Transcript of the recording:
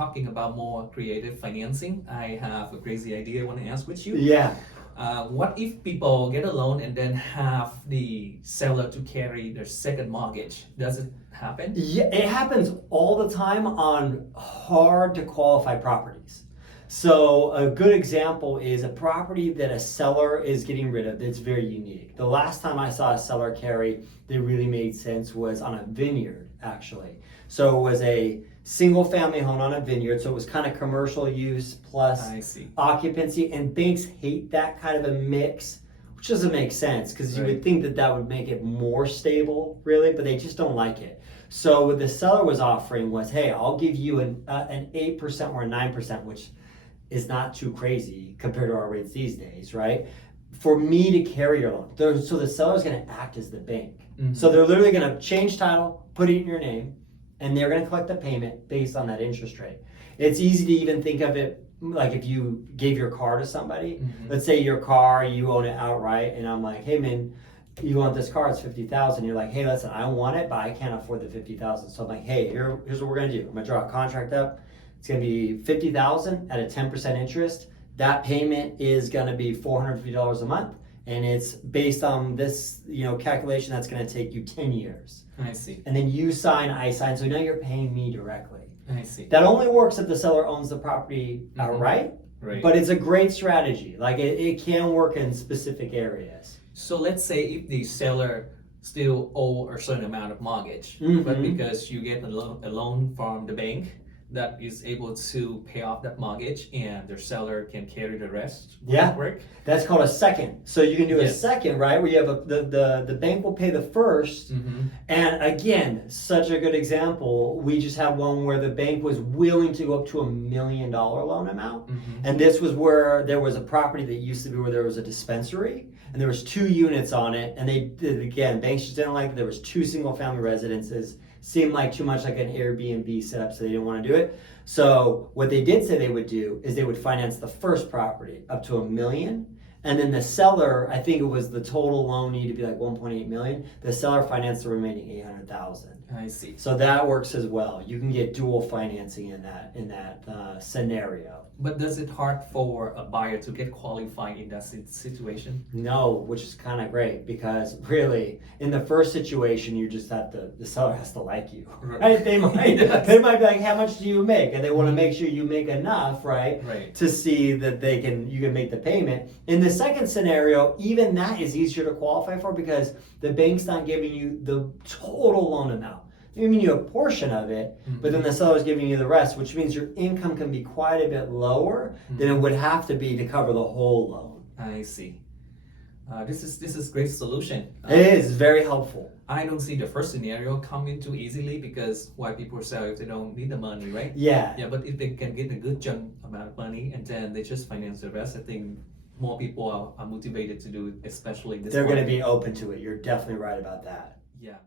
talking about more creative financing, I have a crazy idea I want to ask with you. Yeah. What if people get a loan and then have the seller to carry their second mortgage? Does it happen? Yeah, it happens all the time on hard to qualify properties. So a good example is a property that a seller is getting rid of that's very unique. The last time I saw a seller carry that really made sense was on a vineyard, actually. So it was a single family home on a vineyard, so it was kind of commercial use plus I see. occupancy, and banks hate that kind of a mix, which doesn't make sense because you would think that that would make it more stable, really, but they just don't like it. So what the seller was offering was, hey, I'll give you an 8% or a 9%, which is not too crazy compared to our rates these days, right? For me to carry your loan. So the seller's going to act as the bank. Mm-hmm. So they're literally going to change title, put it in your name, and they're going to collect the payment based on that interest rate. It's easy to even think of it like if you gave your car to somebody. Mm-hmm. Let's say your car, you own it outright, and I'm like, hey man, you want this car, it's $50,000. You're like, hey, listen, I want it, but I can't afford the $50,000. So I'm like, hey, here's what we're going to do. I'm going to draw a contract up. It's going to be $50,000 at a 10% interest. That payment is going to be $450 a month, and it's based on this, calculation that's going to take you 10 years. I see. And then you sign, I sign, so now you're paying me directly. I see. That only works if the seller owns the property outright, Right. but it's a great strategy. Like it can work in specific areas. So let's say if the seller still owe a certain amount of mortgage, Mhm. but because you get a loan from the bank that is able to pay off that mortgage and the seller can carry the rest. Will Yeah. that work? That's called a second. So you can do a Yes. second, right? Where you have the bank will pay the first. Mm-hmm. And again, such a good example. We just had one where the bank was willing to go up to $1 million loan amount. Mm-hmm. And this was where there was a property that used to be where there was a dispensary and there was 2 units on it. And they did, again, banks just didn't like it. There was 2 single family residences. Seemed like too much like an Airbnb setup, so they didn't want to do it. So what they did say they would do is they would finance the first property up to $1 million. And then the seller, I think it was the total loan need to be like $1.8 million. The seller financed the remaining $800,000. I see. So that works as well. You can get dual financing in that scenario. But does it hard for a buyer to get qualified in that situation? No, which is kind of great because really, in the first situation, you just have to, the seller has to like you, right? They might, Yes. they might be like, how much do you make? And they want to make sure you make enough, right? Right. To see that you can make the payment. In the second scenario, even that is easier to qualify for because the bank's not giving you the total loan amount. They're giving you a portion of it, but then the seller's giving you the rest, which means your income can be quite a bit lower than it would have to be to cover the whole loan. I see. This is great solution. It is very helpful. I don't see the first scenario coming too easily because why people sell if they don't need the money, right? Yeah. Yeah, but if they can get a good chunk amount of money and then they just finance the rest, I think more people are motivated to do it, especially this They're going to market. be open to it. You're definitely right about that. Yeah.